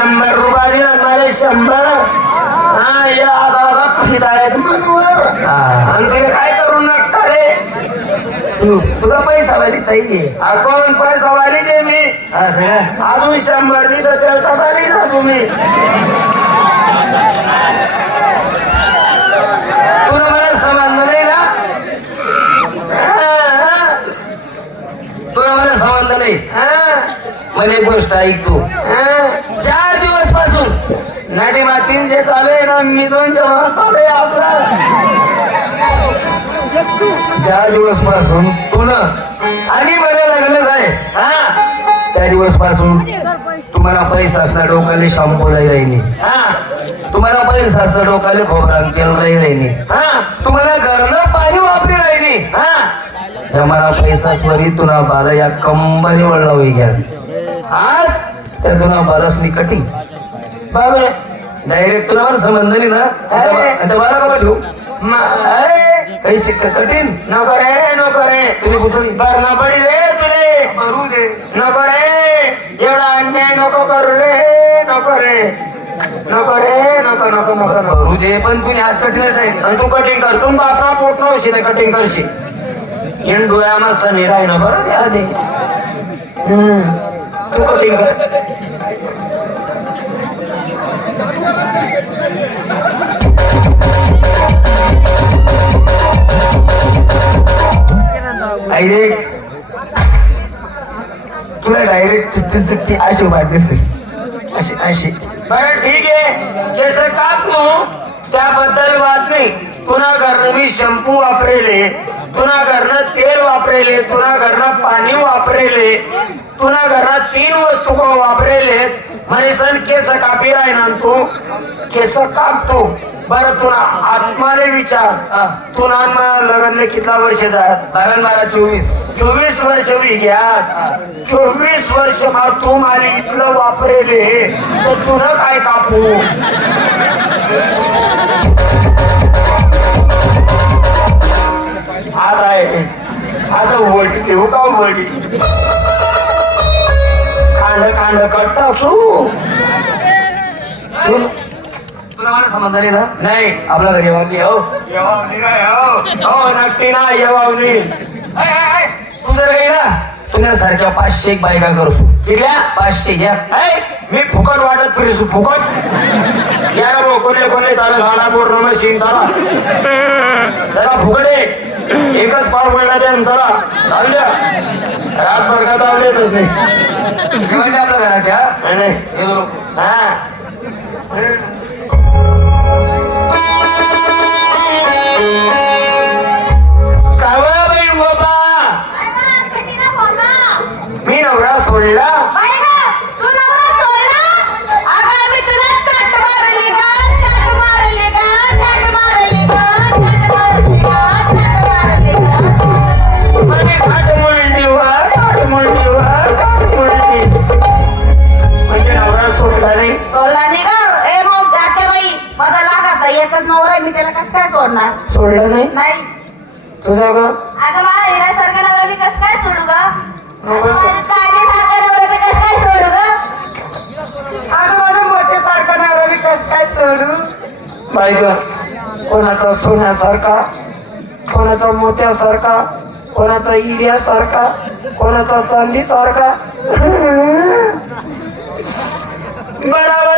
100 रुपये दिला मला 100. हा या असा फिदा आहेत मनवर आणि तिने काय करून नका रे तुला पैसा वाली ताई अकाउंट पैसा वाली दे मी अजून 100 दिलं तर आली ना तुम्ही तुला मला संबंध नाही ना तुला मला संबंध नाही मला एक गोष्ट ऐक तू 4 दिवस पासून नाडी मातीन जे चालू आहे ना मी 2 जमा चालू आहे आपला 4 दिवस पासून तुला आणि बरं लग्नच आहे त्या दिवस पासून तुम्हाला पैसा असणार डोक्याला शॅम्पू राहिली तुम्हाला पैसा असणार डोक्याला खोबरं तेल राहिली तुम्हाला घरनं पाणी वापरी राहिली मला पैसा स्वरी तुला बारा या कंबरी वळला होई घ्या आज त्या तुला बारास मी कटिंग बाबरे डायरेक्ट तुला मला संबंध नाही ना आता बारा का ठेवू काही शिक्का कठीण नको रे तुम्ही पुसून भरणा पडी रे तुले करू दे नको रे एवढा अन्याय नको करू रे नको करू दे पण तुम्ही आज कठीण आणि तू कटिंग कर तू बापरा पोट नवशी ते कटिंग करशील इन डोळ्यामा सनी राही ना बरं ते आधी तू कटिंग कर तुला डायरेक्ट चुट्टी अशी वाटते अशी बरं ठीक आहे केस काप तू त्याबद्दल बात नाही तुला घरनं मी शॅम्पू वापरेले तुला घरनं तेल वापरेले तुला घरनं पाणी वापरेले तुला घरात 3 वस्तू वापरेले मनीसन केस कापी राही ना तू केस कापतो बरं तुला आत्माले विचार तुला लग्न कितना वर्ष जात 24 वर्ष बी घ्या 24 वर्ष तू मला इथलं वापरेले तर तुला काय कापू आता आहे असं वळटी देऊ का वळटी खांड कट टाकू तुला मला संबंध नाही ना नाही आपला घरी वावली हो नक्की ना येवावली तू जर काही ना तुझ्यासारख्या 500 बायका करसू किल्या 500 घ्या मी फुकट वाटत फिरसू फुकट या रे कोणी त्याला झाडा पूर्ण मशीन चला जरा फुकटे एकच पाव पडला द्या चला चालू द्या रातभर का चालू येतच नाही आपल्या घरात घ्या नाही हा मी नवरा सोडला म्हणजे नवरा सोडला नाही ए मग जाते बाई माझा लागत एकच नवरा मी त्याला कसं काय सोडणार सोडलं नाही नाही तुझा ग अगं मला येण्यासारखा नवरा मी कसं काय सोडू ग काढण्यासारखा नवरा मी कसं काय सोडू ग अगं माझं मोठ्यासारखा नवरा मी कसं काय सोडू बाई ग कोणाचा सोन्यासारखा कोणाचा मोत्यासारखा कोणाचा हिऱ्यासारखा कोणाचा चांदीसारखा बरोबर